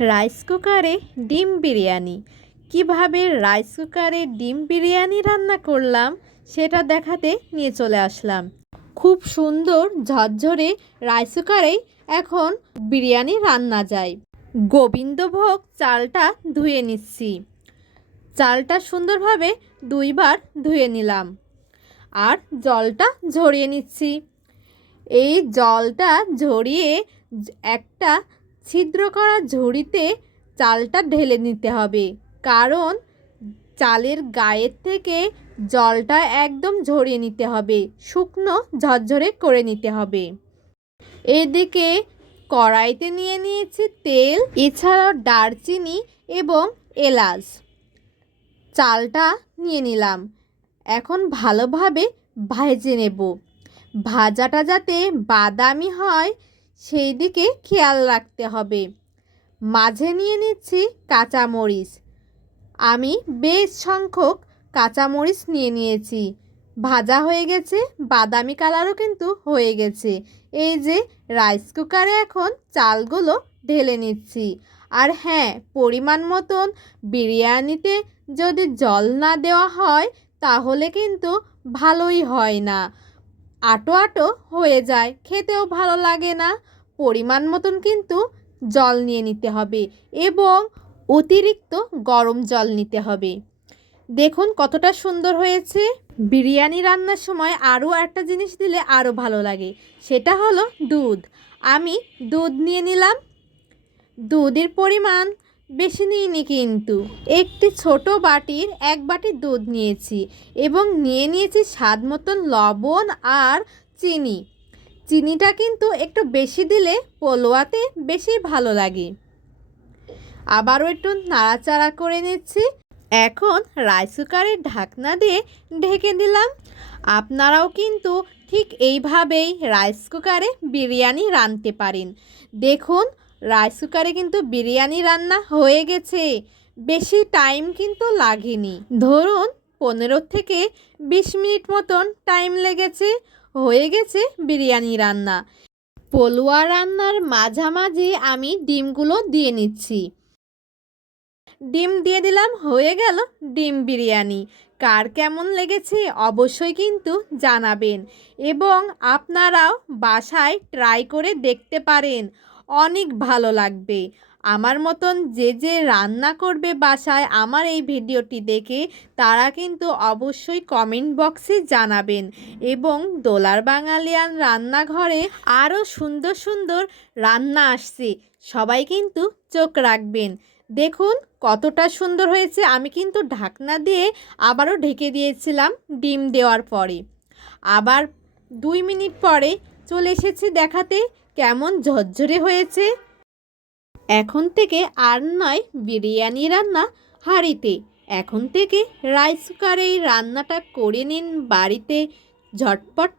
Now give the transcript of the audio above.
Rice কুকারে ডিম বিরিয়ানি। কিভাবে রাইস কুকারে ডিম বিরিয়ানি রান্না করলাম সেটা দেখাতে নিয়ে চলে আসলাম। খুব সুন্দর ঝরঝরে রাইস কুকারেই এখন বিরিয়ানি রান্না যায়। গোবিন্দভোগ চালটা ধুয়ে নিচ্ছি। চালটা সুন্দরভাবে 2বার ধুয়ে নিলাম আর জলটা ঝরিয়ে নিচ্ছি। এই জলটা ঝরিয়ে একটা ছিদ্র করা ঝুড়িতে চালটা ঢেলে নিতে হবে, কারণ চালের গায়ের থেকে জলটা একদম ঝরিয়ে নিতে হবে, শুকনো ঝরঝরে করে নিতে হবে। এদিকে কড়াইতে নিয়ে নিয়েছি তেল, এছাড়াও দারচিনি এবং এলাচ। চালটা নিয়ে নিলাম, এখন ভালোভাবে ভেজে নেব। ভাজাটা যাতে বাদামি হয় সেই দিকে খেয়াল রাখতে হবে। মাঝে নিয়ে নিচ্ছি কাঁচামরিচ। আমি বেশ সংখ্যক কাঁচামরিচ নিয়ে নিয়েছি। ভাজা হয়ে গেছে, বাদামি কালারও কিন্তু হয়ে গেছে। এই যে রাইস কুকারে এখন চালগুলো ঢেলে নিচ্ছি। আর হ্যাঁ, পরিমাণ মতন বিরিয়ানিতে যদি জল না দেওয়া হয় তাহলে কিন্তু ভালোই হয় না, আটো আটো হয়ে যায়, খেতেও ভালো লাগে না। পরিমাণ মতন কিন্তু জল নিয়ে নিতে হবে এবং অতিরিক্ত গরম জল নিতে হবে। দেখুন কতটা সুন্দর হয়েছে। বিরিয়ানি রান্নার সময় আরও একটা জিনিস দিলে আরও ভালো লাগে, সেটা হলো দুধ। আমি দুধ নিয়ে নিলাম। দুধের পরিমাণ বেশি নিইনি, কিন্তু একটি ছোট বাটির 1 বাটি দুধ নিয়েছি এবং নিয়ে নিয়েছি স্বাদ মতন লবণ আর চিনি। চিনিটা কিন্তু একটু বেশি দিলে পোলোয়াতে বেশি ভালো লাগে। আবারও একটু নাড়াচাড়া করে নিচ্ছি। এখন রাইস কুকারের ঢাকনা দিয়ে ঢেকে দিলাম। আপনারাও কিন্তু ঠিক এইভাবেই রাইস কুকারে বিরিয়ানি রাঁধতে পারেন। দেখুন রাইস কুকারে কিন্তু বিরিয়ানি রান্না হয়ে গেছে, বেশি টাইম কিন্তু লাগেনি। ধরুন 15 থেকে 20 মিনিট মতন টাইম লেগেছে, হয়ে গেছে বিরিয়ানি রান্না। পোলোয়া রান্নার মাঝামাঝি আমি ডিমগুলো দিয়ে নিচ্ছি। ডিম দিয়ে দিলাম, হয়ে গেল ডিম বিরিয়ানি। কার কেমন লেগেছে অবশ্যই কিন্তু জানাবেন এবং আপনারাও বাসায় ট্রাই করে দেখতে পারেন, অনেক ভালো লাগবে। আমার মতন যে যে রান্না করবে বাসায় আমার এই ভিডিওটি দেখে তারা কিন্তু অবশ্যই কমেন্ট বক্সে জানাবেন এবং দোলার বাঙালিয়ান রান্নাঘরে আরও সুন্দর সুন্দর রান্না আসছে, সবাই কিন্তু চোখ রাখবেন। দেখুন কতটা সুন্দর হয়েছে। আমি কিন্তু ঢাকনা দিয়ে আবারও ঢেকে দিয়েছিলাম ডিম দেওয়ার পরে। আবার 2 মিনিট পরে চলে এসেছি দেখাতে কেমন ঝরঝরে হয়েছে। এখন থেকে আর নয় বিরিয়ানি রান্না হাঁড়িতে, এখন থেকে রাইস কুকারে এই রান্নাটা করে নিন বাড়িতে, ঝটপট